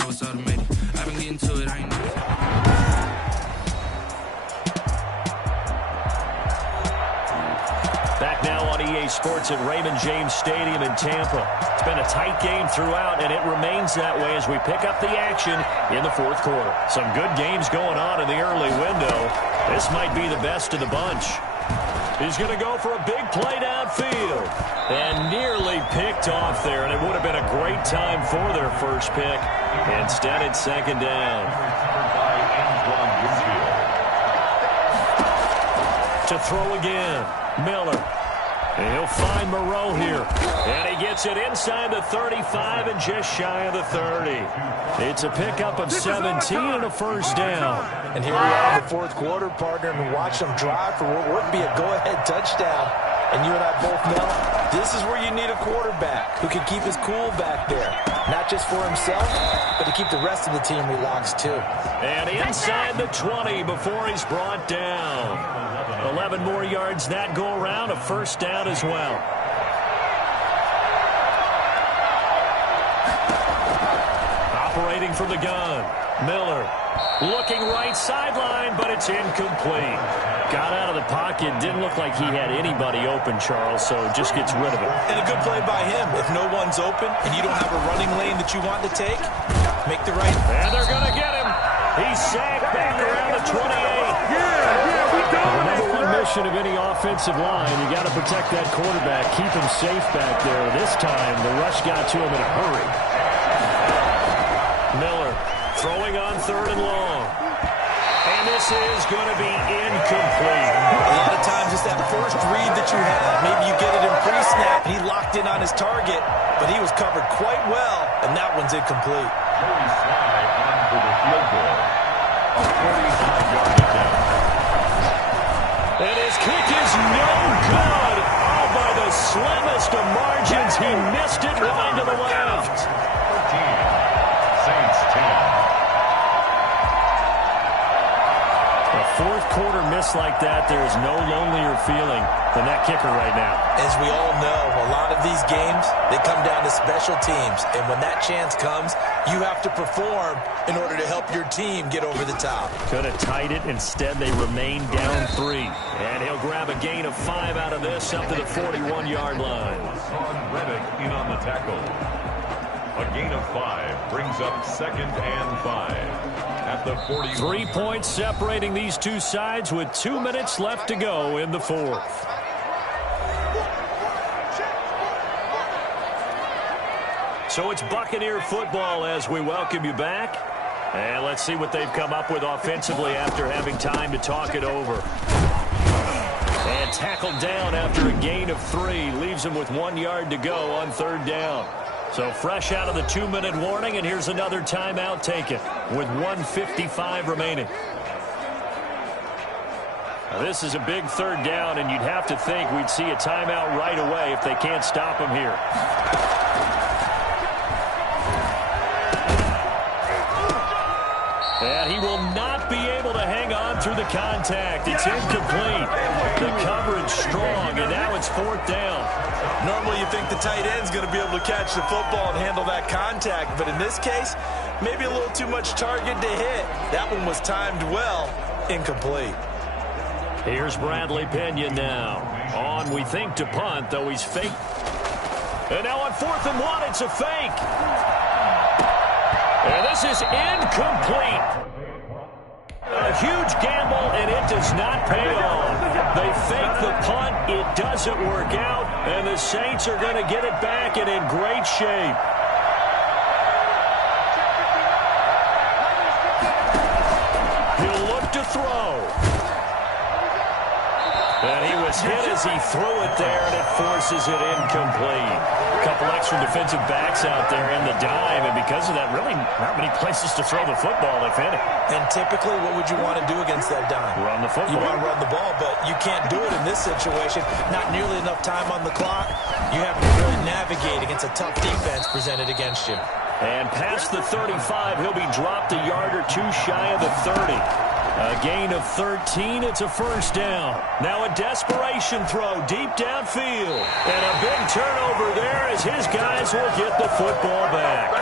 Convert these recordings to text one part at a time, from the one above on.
know it's automated. I've been getting to it, I ain't never. Back now on EA Sports at Raymond James Stadium in Tampa. It's been a tight game throughout, and it remains that way as we pick up the action in the fourth quarter. Some good games going on in the early window. This might be the best of the bunch. He's going to go for a big play downfield. And nearly picked off there, and it would have been a great time for their first pick. Instead, it's second down. To throw again. Miller. And he'll find Moreau here. And he gets it inside the 35 and just shy of the 30. It's a pickup of 17 and a first down. And here we are in the fourth quarter, partner, and watch them drive for what would be a go-ahead touchdown. And you and I both know this is where you need a quarterback who can keep his cool back there. Not just for himself, but to keep the rest of the team relaxed too. And inside the 20 before he's brought down. 11 more yards that go around, a first down as well. Operating from the gun, Miller looking right sideline, but it's incomplete. Got out of the pocket, didn't look like he had anybody open, Charles, so just gets rid of it. And a good play by him. If no one's open and you don't have a running lane that you want to take, make the right. And they're going to get him. He's sacked back around the 28. The number one mission of any offensive line, you got to protect that quarterback, keep him safe back there. This time, the rush got to him in a hurry. Miller throwing on third and long. And this is going to be incomplete. A lot of times it's that first read that you have. Maybe you get it in pre-snap. He locked in on his target, but he was covered quite well, and that one's incomplete. Joey Slye on for the field goal. A 45-yard attempt. And his kick is no good. Oh, by the slimmest of margins, he missed it wide to the left. 14. Saints 10. A fourth quarter miss like that, there is no lonelier feeling than that kicker right now. As we all know, a lot of these games, they come down to special teams. And when that chance comes, you have to perform in order to help your team get over the top. Could have tied it. Instead, they remain down 3. And he'll grab a gain of 5 out of this up to the 41-yard line. Son Reddick in on the tackle. A gain of 5 brings up second and 5 at the 40. 3 points separating these two sides with 2 minutes left to go in the fourth. So it's Buccaneer football as we welcome you back. And let's see what they've come up with offensively after having time to talk it over. And tackled down after a gain of 3. Leaves him with 1 yard to go on third down. So fresh out of the 2-minute warning, and here's another timeout taken with 1:55 remaining. Now, this is a big third down, and you'd have to think we'd see a timeout right away if they can't stop him here. And he will not be able to hang on through the contact. It's incomplete. The coverage strong, and now it's fourth down. Normally you think the tight end's going to be able to catch the football and handle that contact, but in this case, maybe a little too much target to hit. That one was timed well. Incomplete. Here's Bradley Pinion now. On, we think, to punt, though he's fake. And now on 4th and 1, it's a fake. And this is incomplete. A huge gamble, and it does not pay off. They fake the punt. It doesn't work out, and the Saints are going to get it back and in great shape. He'll look to throw. And he was hit as he threw it there, and it forces it incomplete. A couple extra defensive backs out there in the dime, and because of that, really not many places to throw the football, if any. And typically, what would you want to do against that dime? Run the football. You want to run the ball, but you can't do it in this situation. Not nearly enough time on the clock. You have to really navigate against a tough defense presented against you. And past the 35, he'll be dropped a yard or two shy of the 30. A gain of 13, it's a first down. Now a desperation throw deep downfield. And a big turnover there as his guys will get the football back.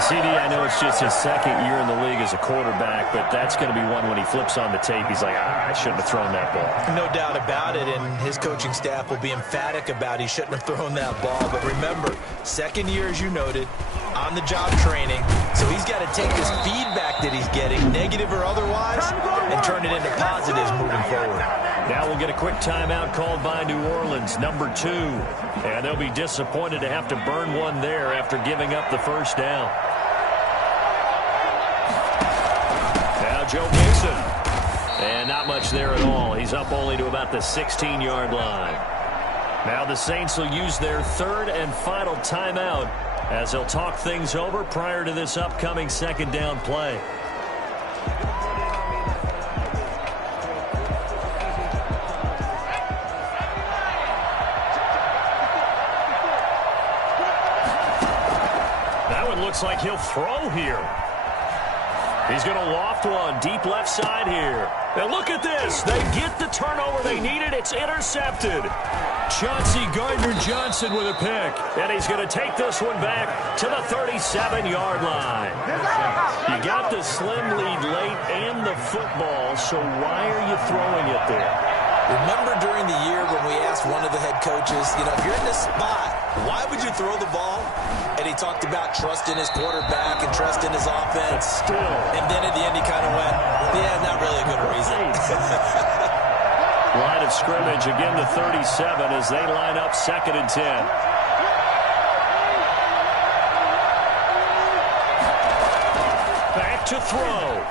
CD, I know it's just his second year in the league as a quarterback, but that's going to be one when he flips on the tape. He's like, I shouldn't have thrown that ball. No doubt about it, and his coaching staff will be emphatic about he shouldn't have thrown that ball. But remember, second year, as you noted, on-the-job training, so he's got to take this feedback that he's getting, negative or otherwise, and turn it into positives moving forward. Now we'll get a quick timeout called by New Orleans, number 2. And they'll be disappointed to have to burn one there after giving up the first down. Now Joe Mixon. And not much there at all. He's up only to about the 16-yard line. Now the Saints will use their third and final timeout as they'll talk things over prior to this upcoming second down play. Looks like he'll throw here. He's going to loft one deep left side here. And look at this. They get the turnover they needed. It's intercepted. Chauncey Gardner-Johnson with a pick. And he's going to take this one back to the 37-yard line. You got the slim lead late and the football, so why are you throwing it there? Remember during the year when we asked one of the head coaches, if you're in this spot, why would you throw the ball? And he talked about trusting his quarterback and trusting his offense. And then at the end he kind of went, yeah, not really a good reason. Line of scrimmage, again the 37 as they line up 2nd and 10. Back to throw.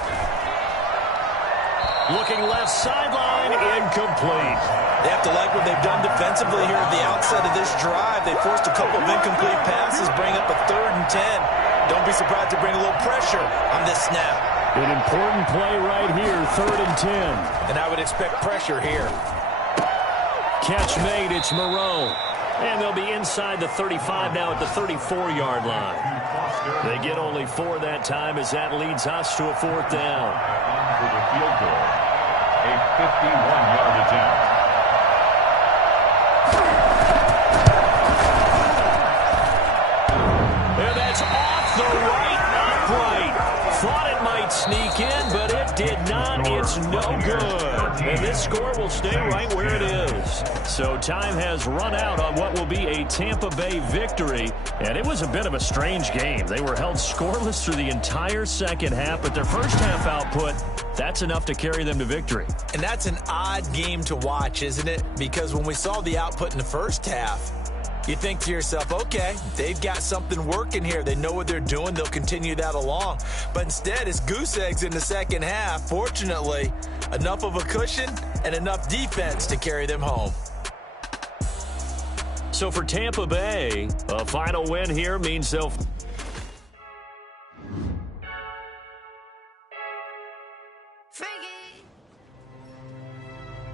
Looking left sideline, incomplete. They have to like what they've done defensively here at the outset of this drive. They forced a couple of incomplete passes, bring up a 3rd and 10. Don't be surprised to bring a little pressure on this snap. An important play right here, 3rd and 10. And I would expect pressure here. Catch made, it's Moreau. And they'll be inside the 35 now at the 34-yard line. They get only 4 that time as that leads us to a 4th down. For the field goal, a 51-yard attempt. And that's off the right upright. Thought it might sneak in, but it did not. It's no good. And this score will stay right where it is. So time has run out on what will be a Tampa Bay victory. And it was a bit of a strange game. They were held scoreless through the entire second half, but their first half output, that's enough to carry them to victory. And that's an odd game to watch, isn't it? Because when we saw the output in the first half, you think to yourself, okay, they've got something working here. They know what they're doing. They'll continue that along. But instead, it's goose eggs in the second half. Fortunately, enough of a cushion and enough defense to carry them home. So for Tampa Bay, a final win here means they'll...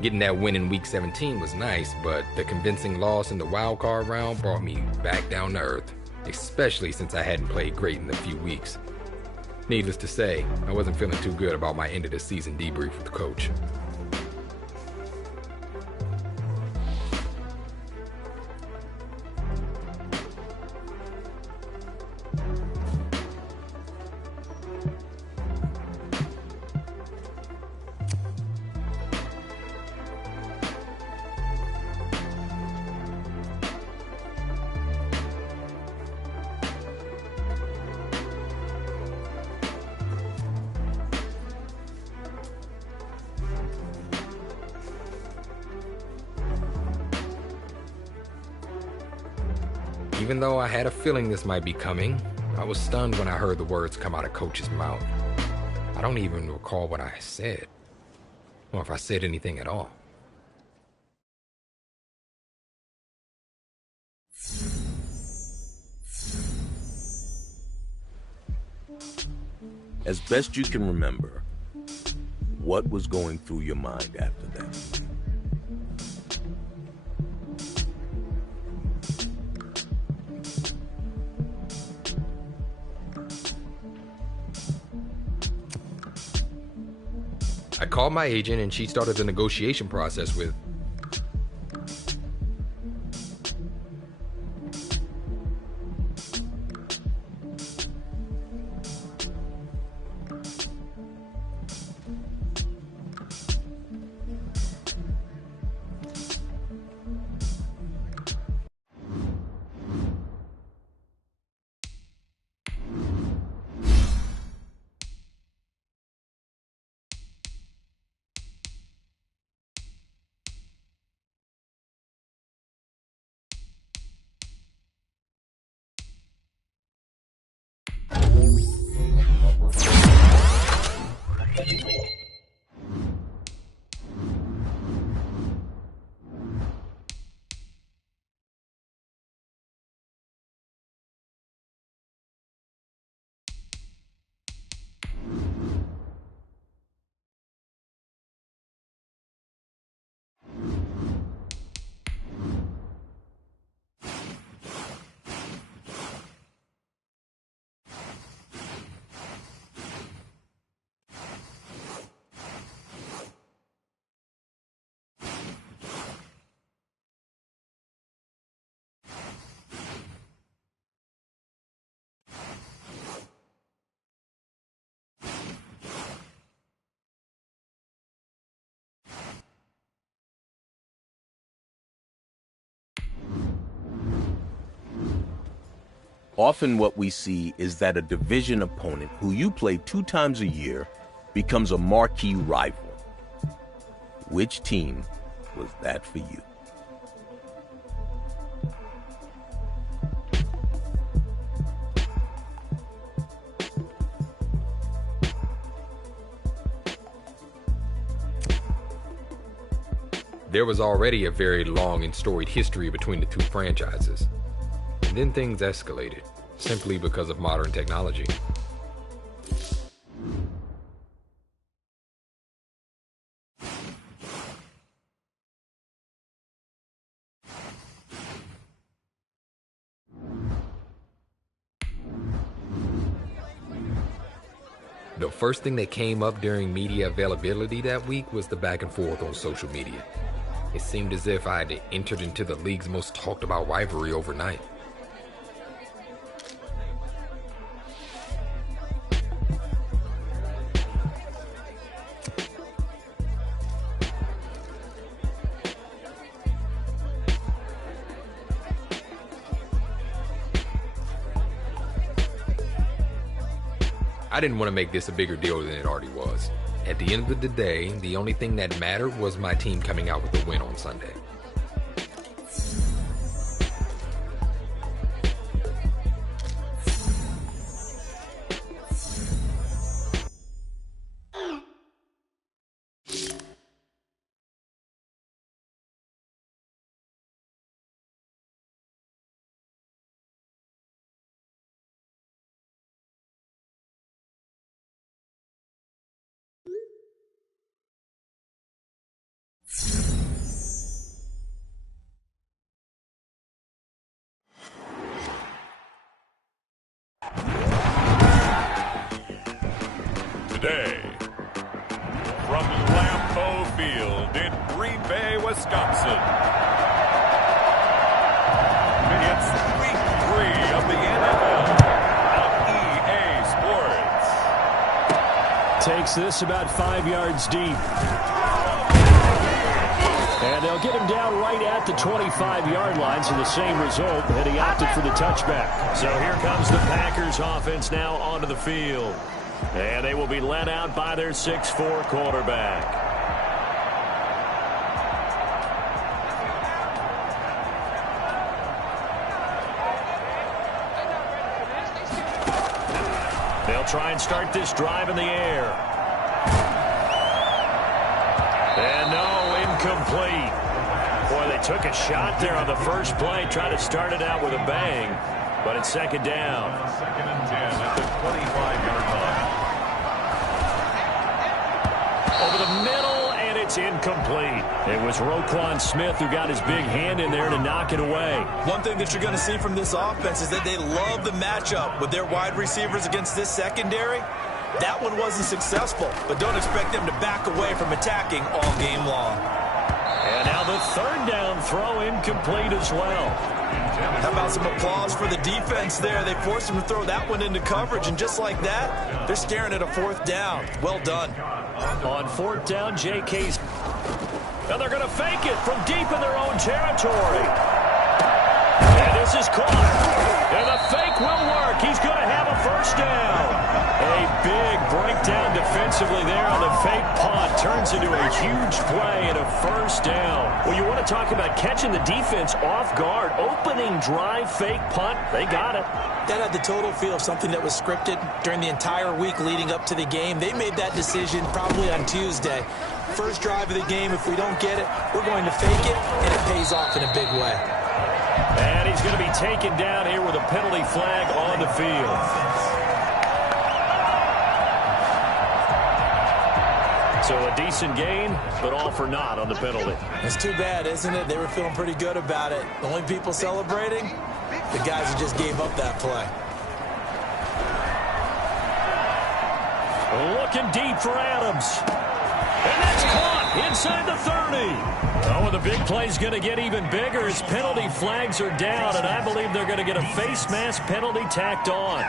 Getting that win in Week 17 was nice, but the convincing loss in the wild card round brought me back down to earth, especially since I hadn't played great in a few weeks. Needless to say, I wasn't feeling too good about my end of the season debrief with the coach. Even though I had a feeling this might be coming, I was stunned when I heard the words come out of Coach's mouth. I don't even recall what I said, or if I said anything at all. As best you can remember, what was going through your mind after that? I called my agent and she started the negotiation process with... Often what we see is that a division opponent who you play 2 times a year becomes a marquee rival. Which team was that for you? There was already a very long and storied history between the two franchises. And then things escalated, simply because of modern technology. The first thing that came up during media availability that week was the back and forth on social media. It seemed as if I had entered into the league's most talked about rivalry overnight. I didn't want to make this a bigger deal than it already was. At the end of the day, the only thing that mattered was my team coming out with a win on Sunday. Today, from Lambeau Field in Green Bay, Wisconsin, it's Week 3 of the NFL on EA Sports. Takes this about 5 yards deep. And they'll get him down right at the 25-yard line, so the same result, and he opted for the touchback. So here comes the Packers offense now onto the field. And they will be led out by their 6'4" quarterback. They'll try and start this drive in the air. And no, incomplete. Boy, they took a shot there on the first play, trying to start it out with a bang. But it's second down. Second and 10 at the 25-yard line. Over the middle, and it's incomplete. It was Roquan Smith who got his big hand in there to knock it away. One thing that you're going to see from this offense is that they love the matchup with their wide receivers against this secondary. That one wasn't successful, but don't expect them to back away from attacking all game long. And now the third down throw incomplete as well. How about some applause for the defense there? They forced them to throw that one into coverage, and just like that, they're staring at a 4th down. Well done. On 4th down, J.K.'s. And they're going to fake it from deep in their own territory. And this is caught. And the fake will work. He's going to have a first down. A big breakdown defensively there on the fake punt. Turns into a huge play and a first down. Well, you want to talk about catching the defense off guard. Opening drive, fake punt. They got it. That had the total feel of something that was scripted during the entire week leading up to the game. They made that decision probably on Tuesday. First drive of the game, if we don't get it, we're going to fake it, and it pays off in a big way. And he's going to be taken down here with a penalty flag on the field. So a decent gain, but all for naught on the penalty. It's too bad, isn't it? They were feeling pretty good about it. The only people celebrating, the guys who just gave up that play. Looking deep for Adams. And that's caught inside the 30. Oh, and the big play's going to get even bigger as penalty flags are down, and I believe they're going to get a face mask penalty tacked on.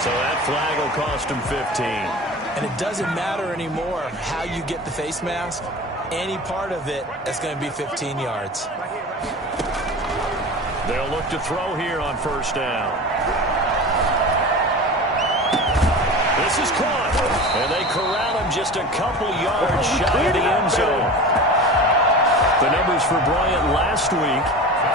So that flag will cost him 15. And it doesn't matter anymore how you get the face mask. Any part of it, that's going to be 15 yards. They'll look to throw here on first down. This is caught. And they corral him just a couple yards shy of the end zone. The numbers for Bryant last week: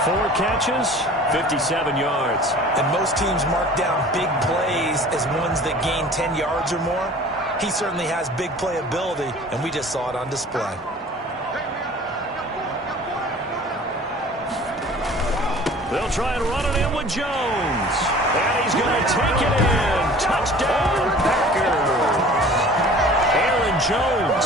4 catches, 57 yards. And most teams mark down big plays as ones that gain 10 yards or more. He certainly has big playability, and we just saw it on display. They'll try and run it in with Jones. And he's going to take it in. Touchdown, Packers. Aaron Jones,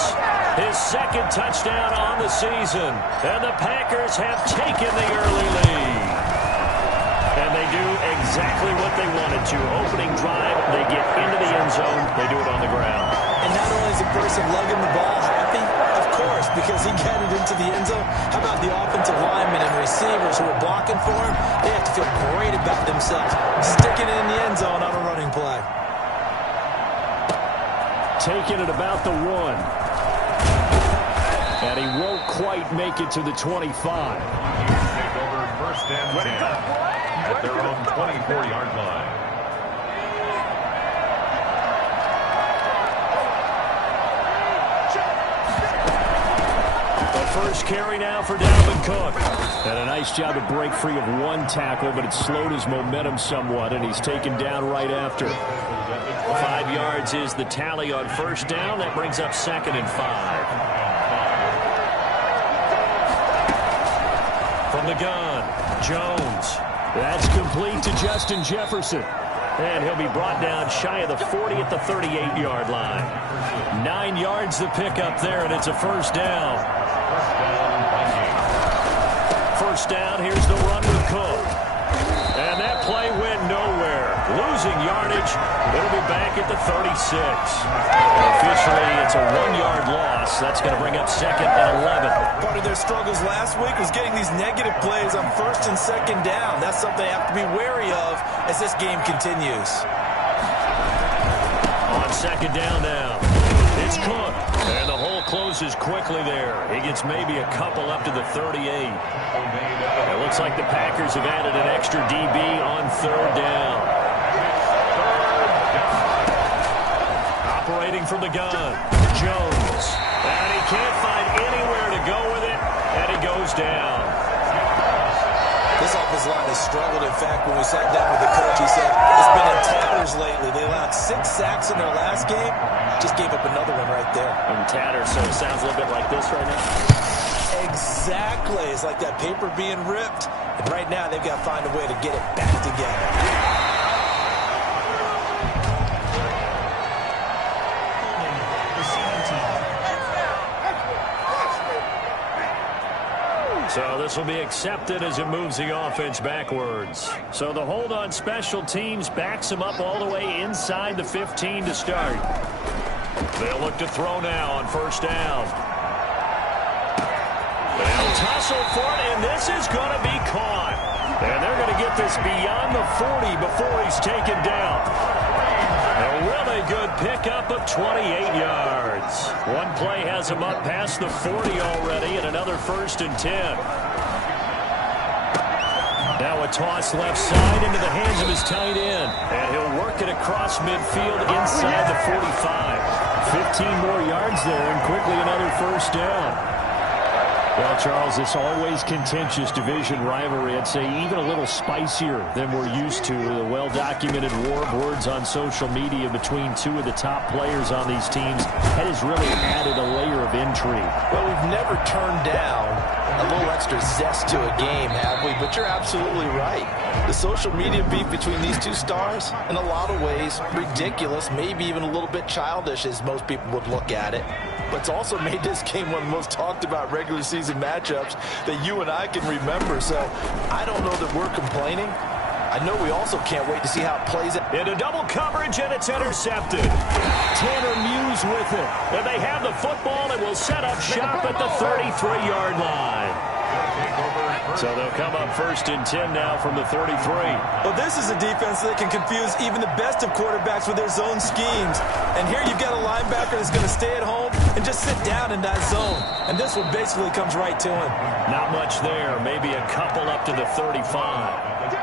his second touchdown on the season. And the Packers have taken the early lead. And they do exactly what they wanted to. Opening drive, they get into the end zone. They do it on the ground. And not only is the person lugging the ball happy, of course, because he got it into the end zone. How about the offensive linemen and receivers who are blocking for him? They have to feel great about themselves, sticking it in the end zone on a running play. Taking it about the 1. And he won't quite make it to the 25. Take over first and 10 at their own 24-yard line. First carry now for Dalvin Cook. And a nice job to break free of 1 tackle, but it slowed his momentum somewhat, and he's taken down right after. 5 yards is the tally on first down. That brings up 2nd and 5. From the gun, Jones. That's complete to Justin Jefferson. And he'll be brought down shy of the 40 at the 38-yard line. 9 yards to pick up there, and it's a first down. First down, here's the run with Cook. And that play went nowhere. Losing yardage. It'll be back at the 36. Officially, it's a 1-yard loss. That's going to bring up 2nd and 11. Part of their struggles last week was getting these negative plays on 1st and 2nd down. That's something they have to be wary of as this game continues. On 2nd down now, it's Cook. And the hole closes quickly there. He gets maybe a couple up to the 38. It looks like the Packers have added an extra DB on 3rd down. Operating from the gun, Jones. And he can't find anywhere to go with it, and he goes down. This offensive line has struggled. In fact, when we sat down with the coach, he said it's been in tatters lately. They allowed 6 sacks in their last game. Just gave up another one right there. In tatters, so it sounds a little bit like this right now. Exactly. It's like that paper being ripped. And right now, they've got to find a way to get it back together. So this will be accepted as it moves the offense backwards. So the hold on special teams backs him up all the way inside the 15 to start. They'll look to throw now on first down. They'll tussle for it, and this is going to be caught. And they're going to get this beyond the 40 before he's taken down. A really good pickup of 28 yards. One play has him up past the 40 already, and another 1st and 10. Now a toss left side into the hands of his tight end. And he'll work it across midfield inside the 45. 15 more yards there, and quickly another first down. Well, Charles, it's always contentious division rivalry. I'd say even a little spicier than we're used to. The well-documented war of words on social media between 2 of the top players on these teams. That has really added a layer of intrigue. Well, we've never turned down a little extra zest to a game, have we? But you're absolutely right. The social media beef between these 2 stars, in a lot of ways, ridiculous, maybe even a little bit childish as most people would look at it. But it's also made this game one of the most talked about regular season matchups that you and I can remember. So I don't know that we're complaining. I know we also can't wait to see how it plays out. Into double coverage, and it's intercepted. Tanner Muse with it. And they have the football and will set up shop at the 33-yard line. So they'll come up 1st and 10 now from the 33. Well, this is a defense that can confuse even the best of quarterbacks with their zone schemes. And here you've got a linebacker that's going to stay at home and just sit down in that zone. And this one basically comes right to him. Not much there. Maybe a couple up to the 35.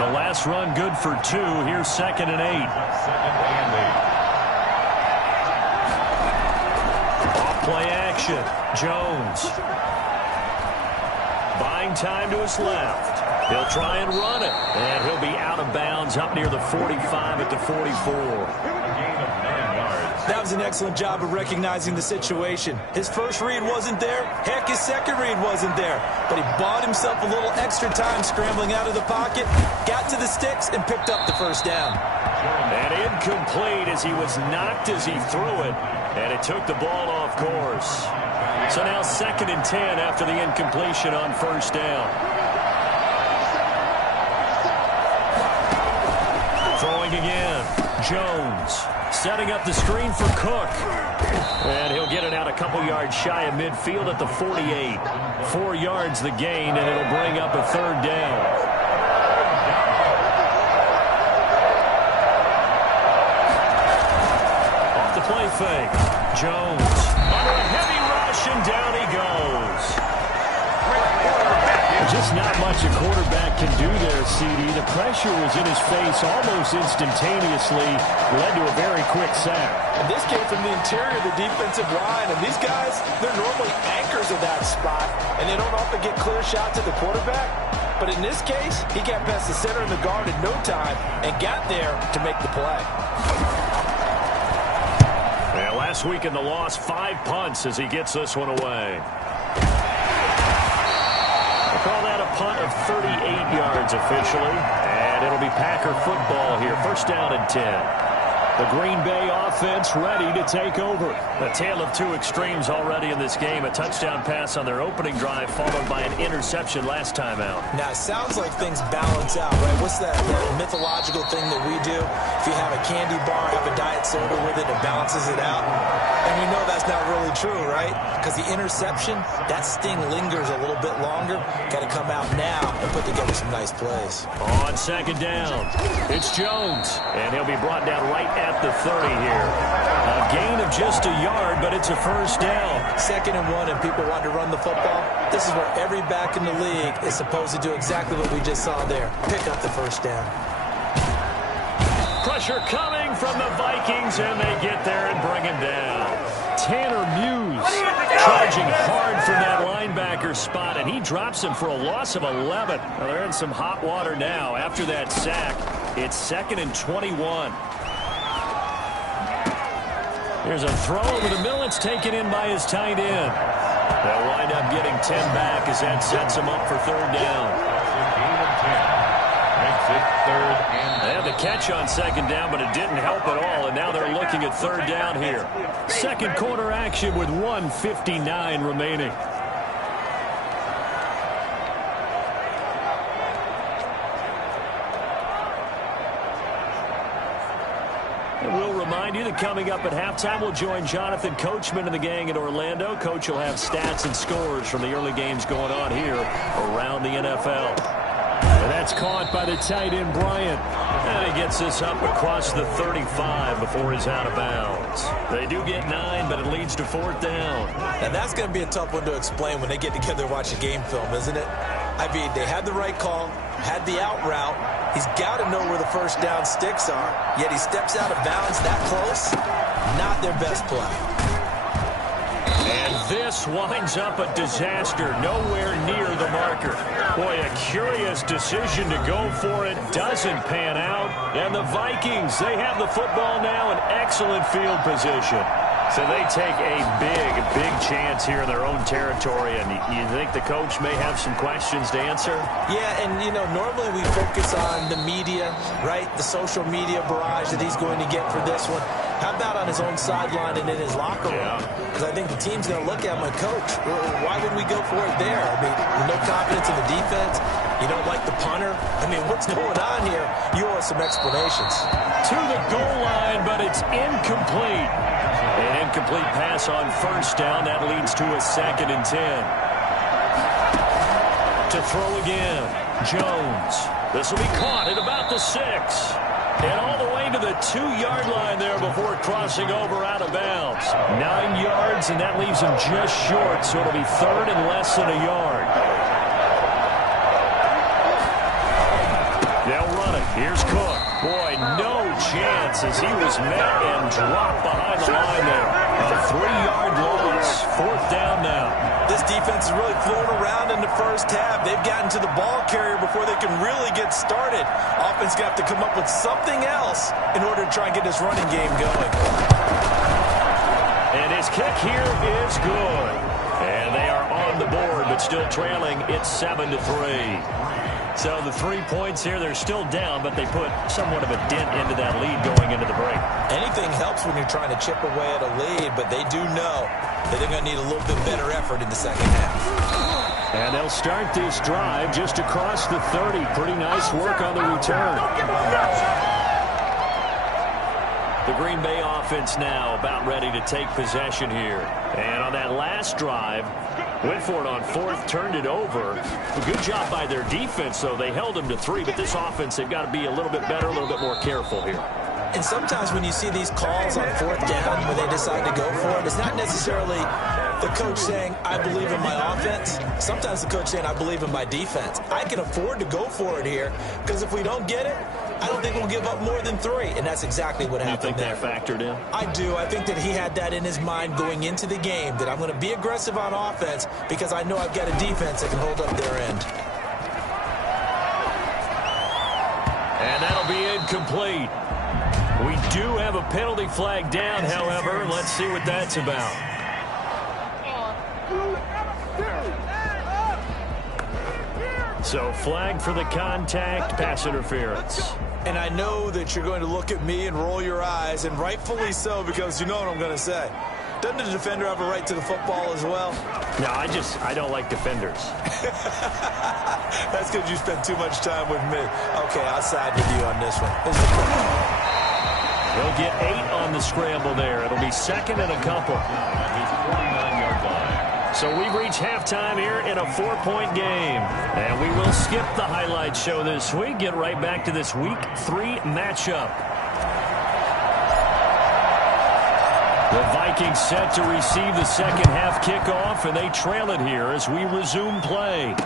The last run good for 2. Here's 2nd and 8. Off-play action. Jones. Buying time to his left. He'll try and run it. And he'll be out of bounds up near the 45 at the 44. That was an excellent job of recognizing the situation. His first read wasn't there. Heck, his second read wasn't there. But he bought himself a little extra time scrambling out of the pocket, got to the sticks, and picked up the first down. And incomplete as he was knocked as he threw it. And it took the ball off course. So now 2nd and 10 after the incompletion on first down. Throwing again. Jones. Setting up the screen for Cook. And he'll get it out a couple yards shy of midfield at the 48. 4 yards the gain, and it'll bring up a 3rd down. Off the play fake. Jones. Under a heavy rush, and down he goes. Just not much a quarterback can do there, CD. The pressure was in his face almost instantaneously. Led to a very quick sack. And this came from the interior of the defensive line. And these guys, they're normally anchors of that spot. And they don't often get clear shots at the quarterback. But in this case, he got past the center and the guard in no time and got there to make the play. Yeah, last week in the loss, 5 punts as he gets this one away. Call that a punt of 38 yards officially. And it'll be Packer football here. 1st down and 10. The Green Bay offense ready to take over. A tale of 2 extremes already in this game. A touchdown pass on their opening drive followed by an interception last time out. Now, it sounds like things balance out, right? What's that mythological thing that we do? If you have a candy bar, have a diet soda with it, it balances it out. And we know that's not really true, right? Because the interception, that sting lingers a little bit longer. Got to come out now and put together some nice plays. On 2nd down, it's Jones. And he'll be brought down right at the 30 here. A gain of just a yard, but it's a 1st down. 2nd and 1, and people want to run the football. This is where every back in the league is supposed to do exactly what we just saw there. Pick up the 1st down. Pressure coming from the Vikings, and they get there and bring him down. Tanner Muse charging hard from that linebacker spot, and he drops him for a loss of 11. Well, they're in some hot water now after that sack. It's 2nd and 21. There's a throw over the middle. It's taken in by his tight end. They'll wind up getting 10 back as that sets him up for 3rd down. They had the catch on 2nd down, but it didn't help at all, and now they're looking at 3rd down here. 2nd quarter action with 1:59 remaining. And we'll remind you that coming up at halftime, we'll join Jonathan Coachman and the gang in Orlando. Coach will have stats and scores from the early games going on here around the NFL. And that's caught by the tight end, Bryant. And he gets this up across the 35 before he's out of bounds. They do get 9, but it leads to 4th down. Now, that's going to be a tough one to explain when they get together and watch a game film, isn't it? I mean, they had the right call, had the out route. He's got to know where the 1st down sticks are. Yet he steps out of bounds that close. Not their best play. And this winds up a disaster, nowhere near the marker. Boy, a curious decision to go for it. Doesn't pan out. And the Vikings, they have the football now in excellent field position. So they take a big chance here in their own territory. And you think the coach may have some questions to answer? Yeah, and, you know, normally we focus on the media, right? The social media barrage that he's going to get for this one. How about on his own sideline and in his locker room? Because I think the team's going to look at him and, Coach, why would we go for it there? I mean, no confidence in the defense. You don't like the punter. I mean, what's going on here? You owe us some explanations. To the goal line, but it's incomplete. An incomplete pass on 1st down. That leads to a 2nd and 10. to throw again. Jones. This will be caught at about the 6. And all the way to the 2-yard line there before crossing over out of bounds. 9 yards, and that leaves him just short, so it'll be 3rd and less than a yard. They'll run it. Here's Cook. Boy, no chance as he was met and dropped behind the line there. A 3-yard loss. 4th down now. This defense is really flown around in the first half. They've gotten to the ball carrier before they can really get started. Offense going to have to come up with something else in order to try and get this running game going. And his kick here is good. And they are on the board, but still trailing. It's 7-3. So the 3 points here, they're still down, but they put somewhat of a dent into that lead going into the break. Anything helps when you're trying to chip away at a lead, but they do know that they're going to need a little bit better effort in the second half. And they'll start this drive just across the 30. Pretty nice work on the return. The Green Bay offense now about ready to take possession here. And on that last drive, went for it on 4th, turned it over. A good job by their defense, though. They held them to 3, but this offense, they've got to be a little bit better, a little bit more careful here. And sometimes when you see these calls on 4th down, when they decide to go for it, it's not necessarily the coach saying, I believe in my offense. Sometimes the coach saying, I believe in my defense. I can afford to go for it here, because if we don't get it, I don't think we'll give up more than 3, and that's exactly what happened there. You think that factored in? I do. I think that he had that in his mind going into the game, that I'm going to be aggressive on offense because I know I've got a defense that can hold up their end. And that'll be incomplete. We do have a penalty flag down, however. Let's see what that's about. So flag for the contact, pass interference. And I know that you're going to look at me and roll your eyes, and rightfully so, because you know what I'm going to say. Doesn't the defender have a right to the football as well? No, I don't like defenders. That's because you spend too much time with me. Okay, I'll side with you on this one. He'll get 8 on the scramble there. It'll be 2nd and a couple. His 49-yard line. So we've reached halftime here in a 4-point game. And we will skip the highlight show this week. Get right back to this Week 3 matchup. The Vikings set to receive the second half kickoff, and they trail it here as we resume play.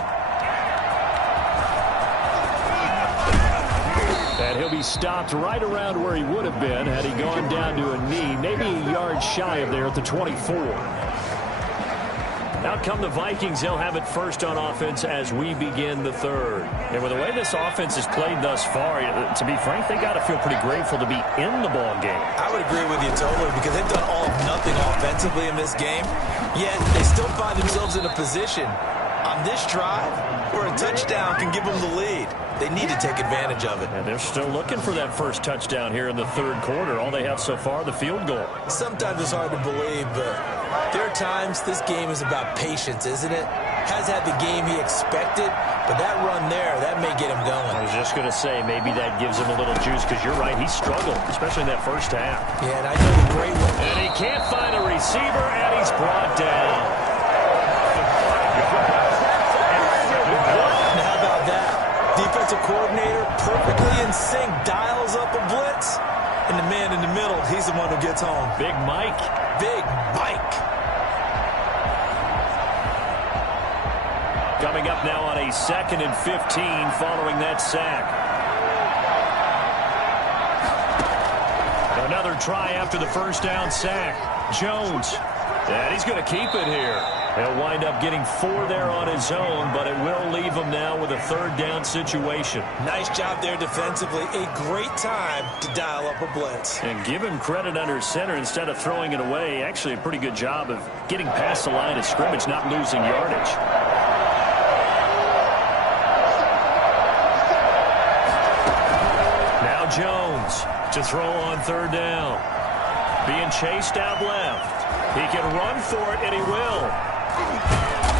And he'll be stopped right around where he would have been had he gone down to a knee, maybe a yard shy of there at the 24. Out come the Vikings. They'll have it first on offense as we begin the 3rd. And with the way this offense has played thus far, to be frank, they got to feel pretty grateful to be in the ball game. I would agree with you totally, because they've done all of nothing offensively in this game, yet they still find themselves in a position on this drive where a touchdown can give them the lead. They need to take advantage of it. And they're still looking for that first touchdown here in the 3rd quarter. All they have so far, the field goal. Sometimes it's hard to believe, but there are times this game is about patience, isn't it? Has had the game he expected, but that run there, that may get him going. I was just going to say, maybe that gives him a little juice, because you're right, he struggled, especially in that first half. Yeah, and I know the great one. And he can't find a receiver, and he's brought down. How about that? Defensive coordinator perfectly in sync, dials up a blitz, and the man in the middle, he's the one who gets home. Big Mike. Big Mike. Coming up now on a 2nd and 15 following that sack. Another try after the first down sack. Jones. And he's going to keep it here. He'll wind up getting 4 there on his own, but it will leave him now with a 3rd down situation. Nice job there defensively. A great time to dial up a blitz. And give him credit under center instead of throwing it away. Actually, a pretty good job of getting past the line of scrimmage, not losing yardage. Now Jones to throw on 3rd down. Being chased out left. He can run for it, and he will.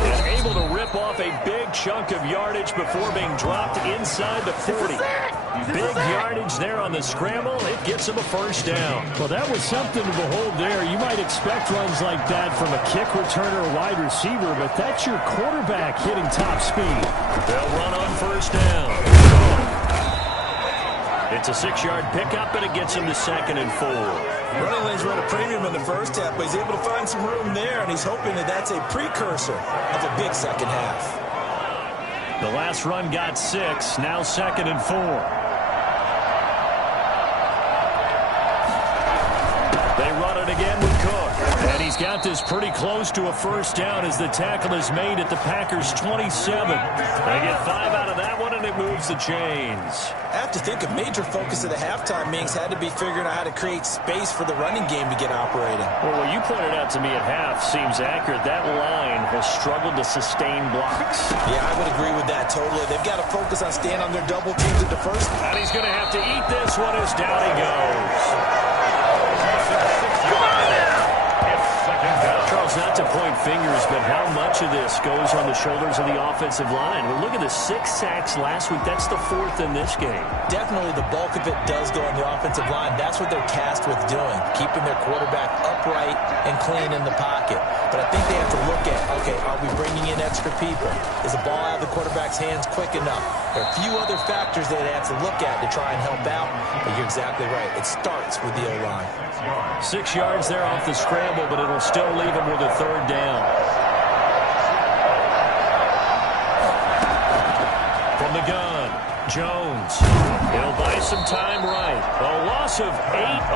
And able to rip off a big chunk of yardage before being dropped inside the 40. Big yardage there on the scramble. It gets him a first down. Well, that was something to behold there. You might expect runs like that from a kick returner or wide receiver, but that's your quarterback hitting top speed. They'll run on first down. It's a 6-yard pickup, and it gets him to 2nd and 4. Running lanes were at a premium in the first half, but he's able to find some room there, and he's hoping that that's a precursor of a big second half. The last run got 6, now 2nd and 4. They run it again with Cook. And he's got this pretty close to a first down as the tackle is made at the Packers' 27. They get 5 out of that one, and it moves the chains. I have to think a major focus of the halftime meetings had to be figuring out how to create space for the running game to get operating. Well, what you pointed out to me at half seems accurate. That line has struggled to sustain blocks. Yeah, I would agree with that totally. They've got to focus on staying on their double teams at the first. And he's going to have to eat this one as down he goes. Charles, not to point fingers, but how much of this goes on the shoulders of the offensive line? Well, look at the 6 sacks last week. That's the 4th in this game. Definitely the bulk of it does go on the offensive line. That's what they're tasked with doing, keeping their quarterback upright and clean in the pocket. But I think they have to look at, okay, are we bringing in extra people? Is the ball out of the quarterback's hands quick enough? There are a few other factors they'd have to look at to try and help out, but you're exactly right. It starts with the O-line. 6 yards there off the scramble, but it'll still leave him with a 3rd down. From the gun, Jones. He'll buy some time right. A loss of 8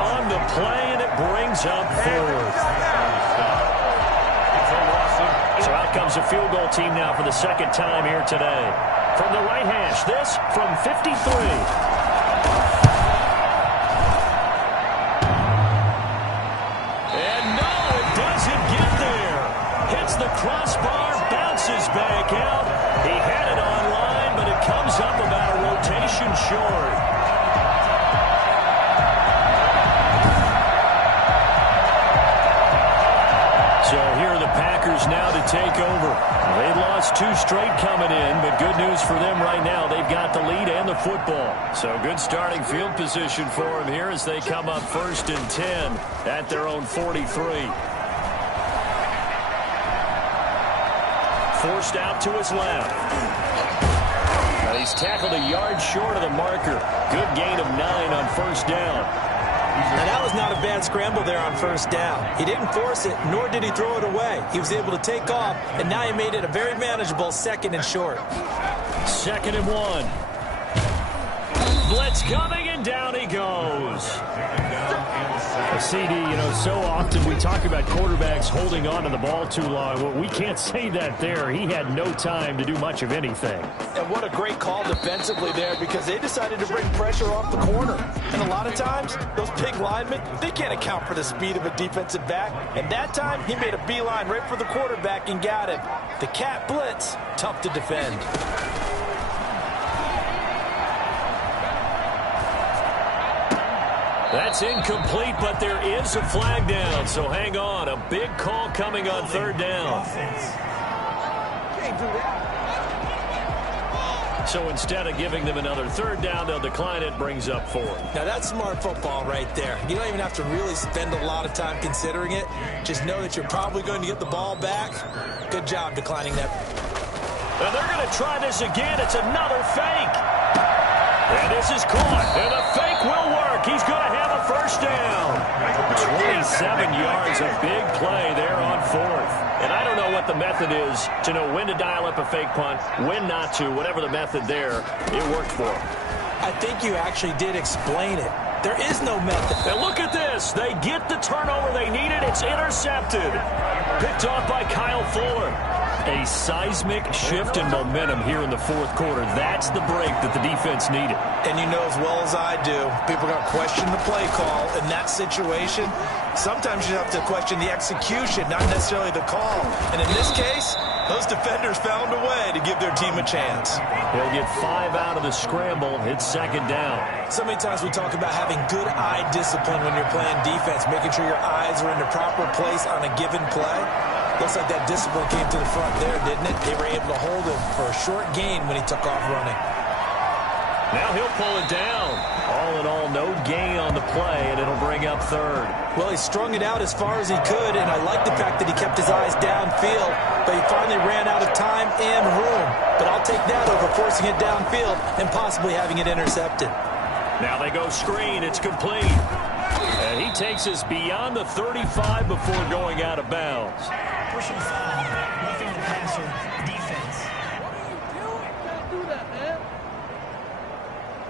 on the play, and it brings up 4th. So out comes a field goal team now for the 2nd time here today. From the right hash, this from 53. The crossbar bounces back out. He had it online, but it comes up about a rotation short. So here are the Packers now to take over. They lost 2 straight coming in, but good news for them right now. They've got the lead and the football. So good starting field position for them here as they come up 1st and 10 at their own 43. Forced out to his left. But he's tackled a yard short of the marker. Good gain of 9 on first down. And that was not a bad scramble there on first down. He didn't force it, nor did he throw it away. He was able to take off, and now he made it a very manageable 2nd and short. 2nd and 1. Blitz coming, and down he goes. CD, so often we talk about quarterbacks holding on to the ball too long. Well, we can't say that there. He had no time to do much of anything. And what a great call defensively there, because they decided to bring pressure off the corner. And a lot of times, those big linemen, they can't account for the speed of a defensive back. And that time, he made a beeline right for the quarterback and got him. The cat blitz, tough to defend. That's incomplete, but there is a flag down, so hang on. A big call coming on 3rd down. So instead of giving them another 3rd down, they'll decline it, brings up 4. Now that's smart football right there. You don't even have to really spend a lot of time considering it. Just know that you're probably going to get the ball back. Good job declining that. And they're going to try this again. It's another fake. And this is caught, and the fake will work. He's going to have a first down. 27 yards, a big play there on 4th. And I don't know what the method is to know when to dial up a fake punt, when not to, whatever the method there, it worked for him. I think you actually did explain it. There is no method. And look at this. They get the turnover they needed. It's intercepted. Picked off by Kyle Fuller. A seismic shift in momentum here in the 4th quarter. That's the break that the defense needed. And you know as well as I do, people are going to question the play call in that situation. Sometimes you have to question the execution, not necessarily the call. And in this case, those defenders found a way to give their team a chance. They'll get 5 out of the scramble. It's 2nd down. So many times we talk about having good eye discipline when you're playing defense, making sure your eyes are in the proper place on a given play. Looks like that discipline came to the front there, didn't it? They were able to hold him for a short gain when he took off running. Now he'll pull it down. All in all, no gain on the play, and it'll bring up third. Well, he strung it out as far as he could, and I like the fact that he kept his eyes downfield, but he finally ran out of time and room. But I'll take that over forcing it downfield and possibly having it intercepted. Now they go screen. It's complete. And he takes us beyond the 35 before going out of bounds. Pushing foul, roughing the passer, defense.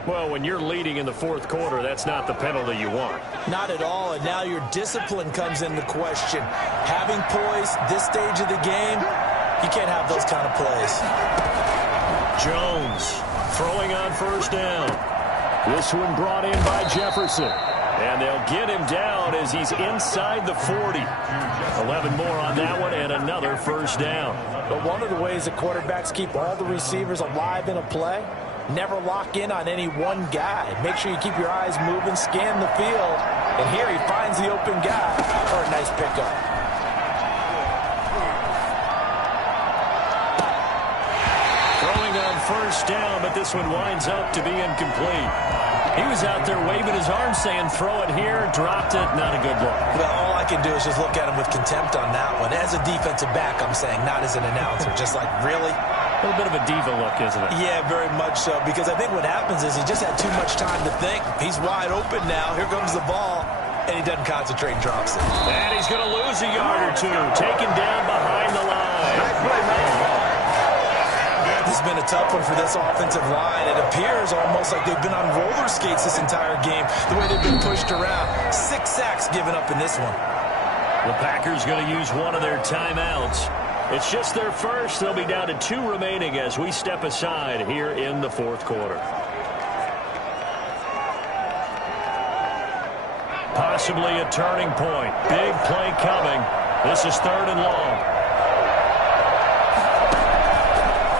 Well, when you're leading in the fourth quarter, that's not the penalty you want. Not at all, and now your discipline comes into question. Having poise this stage of the game, you can't have those kind of plays. Jones throwing on first down. This one brought in by Jefferson. And they'll get him down as he's inside the 40. 11 more on that one and another first down. But one of the ways that quarterbacks keep all the receivers alive in a play, never lock in on any one guy. Make sure you keep your eyes moving, scan the field. And here he finds the open guy for a nice pickup. Throwing on first down, but this one winds up to be incomplete. He was out there waving his arm saying, throw it here, dropped it, not a good look. Well, all I can do is just look at him with contempt on that one. As a defensive back, I'm saying, not as an announcer. Just like, really? A little bit of a diva look, isn't it? Yeah, very much so, because I think what happens is he just had too much time to think. He's wide open now. Here comes the ball, and he doesn't concentrate and drops it. And he's going to lose a yard or two, taken down behind the line. Nice play, man. This has been a tough one for this offensive line. It appears almost like they've been on roller skates this entire game, the way they've been pushed around. 6 sacks given up in this one. The Packers going to use one of their timeouts. It's just their first. They'll be down to 2 remaining as we step aside here in the fourth quarter. Possibly a turning point. Big play coming. This is 3rd and long.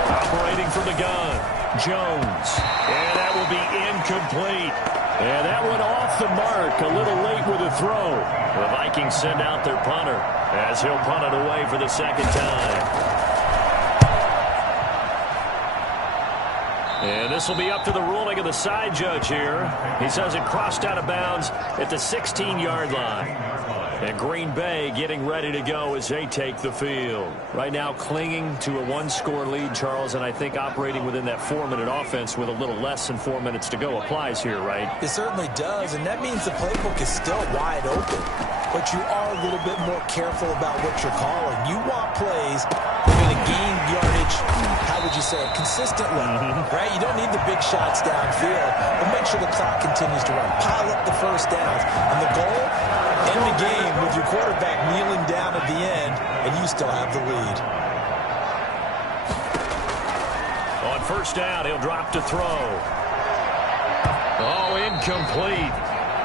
Operating from the gun, Jones. And that will be incomplete. And that went off the mark, a little late with a throw. The Vikings send out their punter as he'll punt it away for the second time. And this will be up to the ruling of the side judge here. He says it crossed out of bounds at the 16-yard line. And Green Bay getting ready to go as they take the field. Right now clinging to a 1-score lead, Charles, and I think operating within that 4-minute offense with a little less than 4 minutes to go applies here, right? It certainly does, and that means the playbook is still wide open. But you are a little bit more careful about what you're calling. You want plays that are going to gain yardage, how would you say it, consistently, right? You don't need the big shots downfield, but make sure the clock continues to run. Pile up the first downs. And the goal, end the game with your quarterback kneeling down at the end, and you still have the lead. On first down, he'll drop to throw. Oh, incomplete.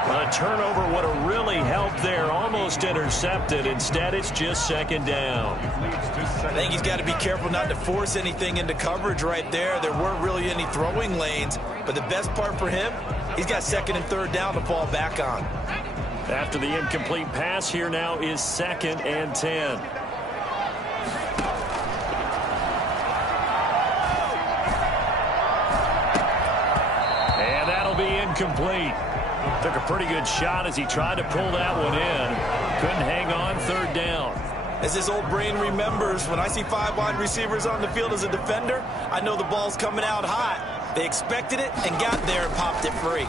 A turnover would have really helped there. Almost intercepted. Instead, it's just 2nd down. I think he's got to be careful not to force anything into coverage right there. There weren't really any throwing lanes. But the best part for him, he's got 2nd and 3rd down to fall back on. After the incomplete pass, here now is 2nd and 10. And that'll be incomplete. Took a pretty good shot as he tried to pull that one in. Couldn't hang on, 3rd down. As his old brain remembers, when I see 5 wide receivers on the field as a defender, I know the ball's coming out hot. They expected it and got there and popped it free.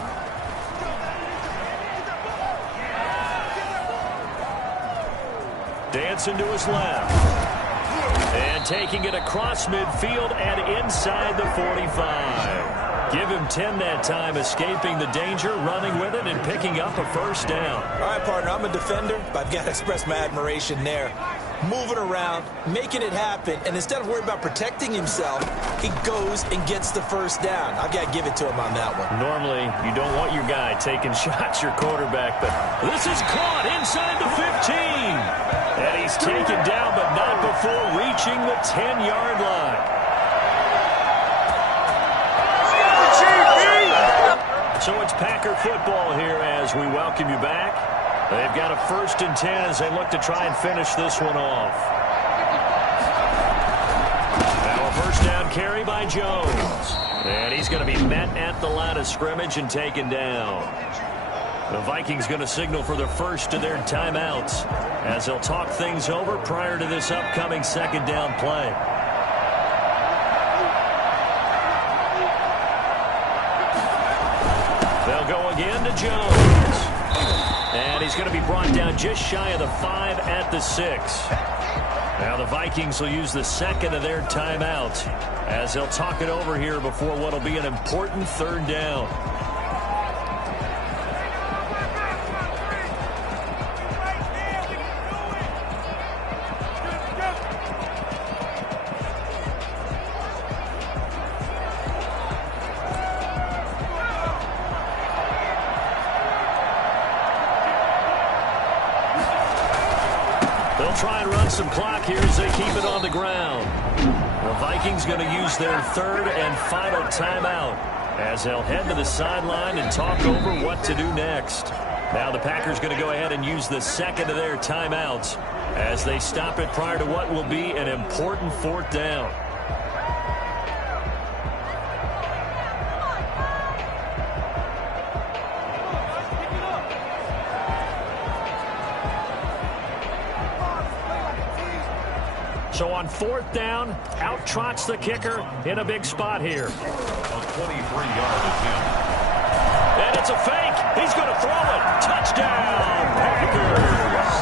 Dancing to his left. And taking it across midfield and inside the 45. Give him 10 that time, escaping the danger, running with it, and picking up a first down. All right, partner, I'm a defender, but I've got to express my admiration there. Moving around, making it happen, and instead of worrying about protecting himself, he goes and gets the first down. I've got to give it to him on that one. Normally, you don't want your guy taking shots, your quarterback, but this is caught inside the 15. And he's taken down, but not before reaching the 10-yard line. So it's Packer football here as we welcome you back. They've got a 1st and 10 as they look to try and finish this one off. Now a first down carry by Jones. And he's going to be met at the line of scrimmage and taken down. The Vikings going to signal for the first of their timeouts as they'll talk things over prior to this upcoming second down play. They'll go again to Jones. And he's going to be brought down just shy of the 5 at the 6. Now the Vikings will use the second of their timeouts as they'll talk it over here before what will be an important third down. They'll try and run some clock here as they keep it on the ground. The Vikings going to use their third and final timeout as they'll head to the sideline and talk over what to do next. Now the Packers going to go ahead and use the second of their timeouts as they stop it prior to what will be an important fourth down. So on fourth down, out trots the kicker in a big spot here. A 23-yard attempt. And it's a fake. He's going to throw it. Touchdown, Packers.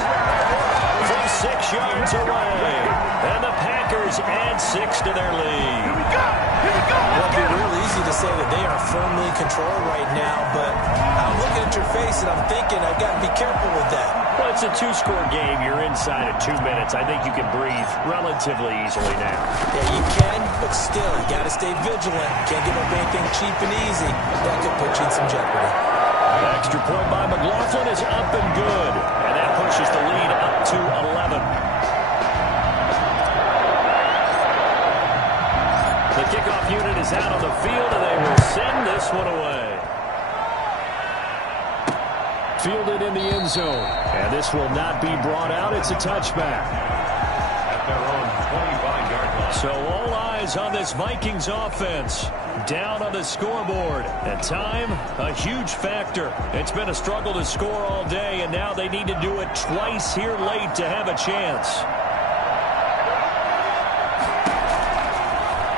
From 6 yards away. And the Packers add 6 to their lead. Here we go. Here we go. Well, it'd be real easy to say that they are firmly in control right now, but I'm looking at your face and I'm thinking I've got to be careful with that. Well, it's a 2-score game. You're inside of 2 minutes. I think you can breathe relatively easily now. Yeah, you can, but still, you got to stay vigilant. Can't give up anything cheap and easy. That could put you in some jeopardy. The extra point by McLaughlin is up and good. And that pushes the lead up to 11. The kickoff unit is out on the field, and they will send this one away. Fielded in the end zone. And this will not be brought out. It's a touchback. At their own 25-yard line. So all eyes on this Vikings offense. Down on the scoreboard. And time, a huge factor. It's been a struggle to score all day, and now they need to do it twice here late to have a chance.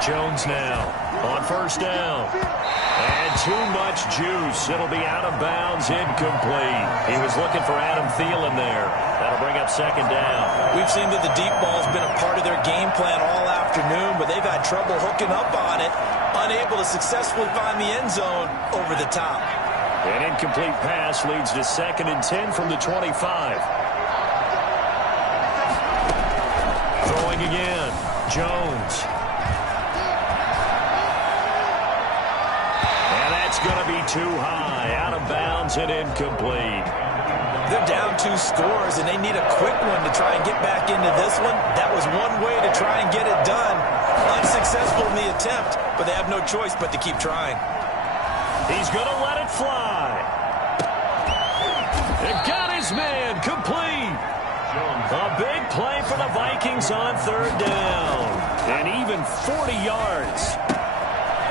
Jones now on first down. And too much juice. It'll be out of bounds, incomplete. He was looking for Adam Thielen there. That'll bring up second down. We've seen that the deep ball's been a part of their game plan all afternoon, but they've had trouble hooking up on it, unable to successfully find the end zone over the top. An incomplete pass leads to 2nd and 10 from the 25. Throwing again. Jones. Going to be too high, out of bounds and incomplete. They're down 2 scores, and they need a quick one to try and get back into this one. That was one way to try and get it done. Unsuccessful in the attempt, but they have no choice but to keep trying. He's going to let it fly. It got his man, complete. A big play for the Vikings on third down. And even 40 yards.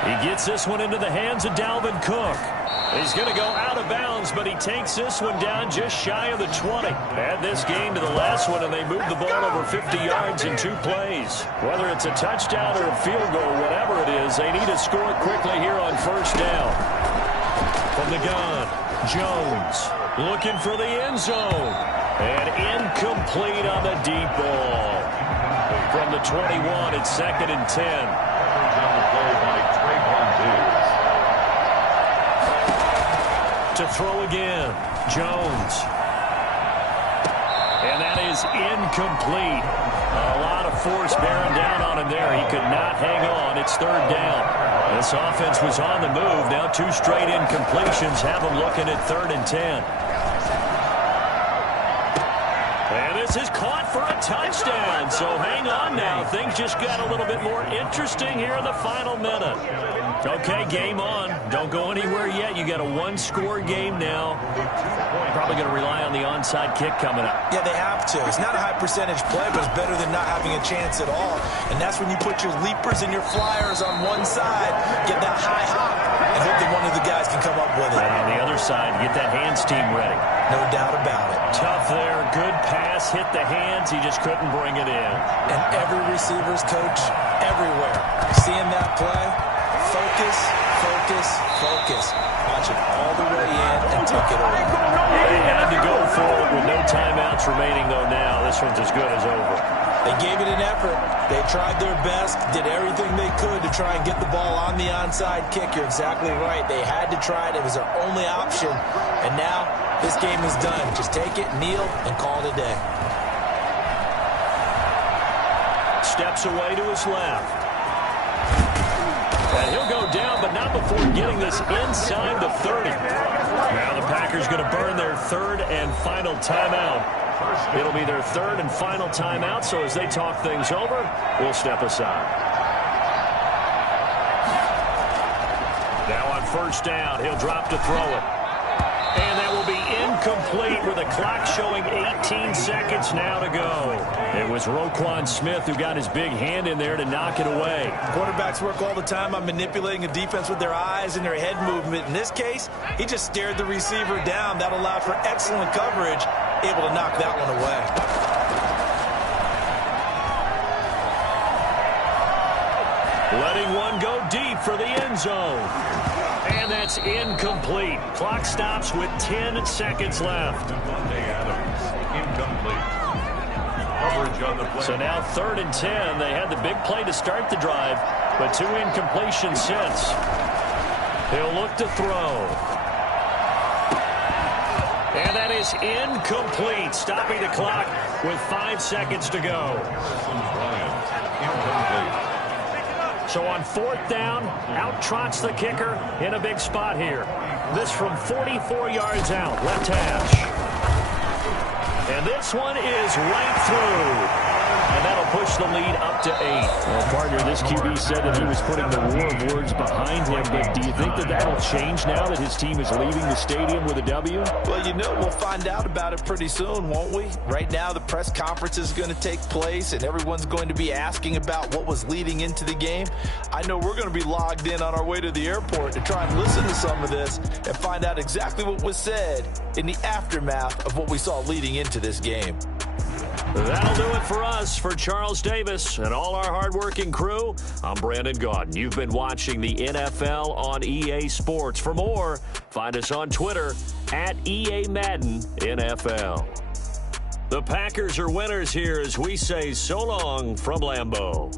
He gets this one into the hands of Dalvin Cook. He's going to go out of bounds, but he takes this one down just shy of the 20. Add this game to the last one, and they move the ball over 50 yards in 2 plays. Whether it's a touchdown or a field goal, whatever it is, they need to score quickly here on first down. From the gun, Jones looking for the end zone. And incomplete on the deep ball. From the 21, it's 2nd and 10. To throw again, Jones. And that is incomplete. A lot of force bearing down on him there. He could not hang on. It's third down. This offense was on the move. Now 2 straight incompletions have them looking at 3rd and 10. And this is caught for a touchdown. So hang on now. Things just got a little bit more interesting here in the final minute. Okay, game on. Don't go anywhere yet. You got a one-score game now. Probably going to rely on the onside kick coming up. Yeah, they have to. It's not a high-percentage play, but it's better than not having a chance at all. And that's when you put your leapers and your flyers on one side, get that high hop, and hope that one of the guys can come up with it. And on the other side, get that hands team ready. No doubt about it. Tough there. Good pass. Hit the hands. He just couldn't bring it in. And every receiver's coach everywhere. Seeing that play, focus, focus, focus. Watch it all the way in and take it away. They had to go for it with no timeouts remaining, though, now. This one's as good as over. They gave it an effort. They tried their best, did everything they could to try and get the ball on the onside kick. You're exactly right. They had to try it. It was their only option. And now this game is done. Just take it, kneel, and call it a day. Steps away to his left. And he'll go down, but not before getting this inside the 30. Now the Packers going to burn their third and final timeout. It'll be their third and final timeout, so as they talk things over, we'll step aside. Now on first down, he'll drop to throw it. And that will be incomplete with the clock showing 18 seconds now to go. It was Roquan Smith who got his big hand in there to knock it away. Quarterbacks work all the time on manipulating a defense with their eyes and their head movement. In this case, he just stared the receiver down. That allowed for excellent coverage, able to knock that one away. Letting one go deep for the end zone. And that's incomplete. Clock stops with 10 seconds left. Incomplete. Coverage on the play. So now 3rd and 10. They had the big play to start the drive, but 2 incompletions since. He'll look to throw. And that is incomplete, stopping the clock with 5 seconds to go. Incomplete. So on 4th down, out trots the kicker in a big spot here. This from 44 yards out, left hash. And this one is right through. And that'll push the lead up to 8. Well, partner, this QB said that he was putting the war of words behind him, but do you think that that'll change now that his team is leaving the stadium with a W? Well, you know, we'll find out about it pretty soon, won't we? Right now, the press conference is going to take place, and everyone's going to be asking about what was leading into the game. I know we're going to be logged in on our way to the airport to try and listen to some of this and find out exactly what was said in the aftermath of what we saw leading into this game. That'll do it for us. For Charles Davis and all our hardworking crew, I'm Brandon Gaudin. You've been watching the NFL on EA Sports. For more, find us on Twitter at EA Madden NFL. The Packers are winners here as we say so long from Lambeau.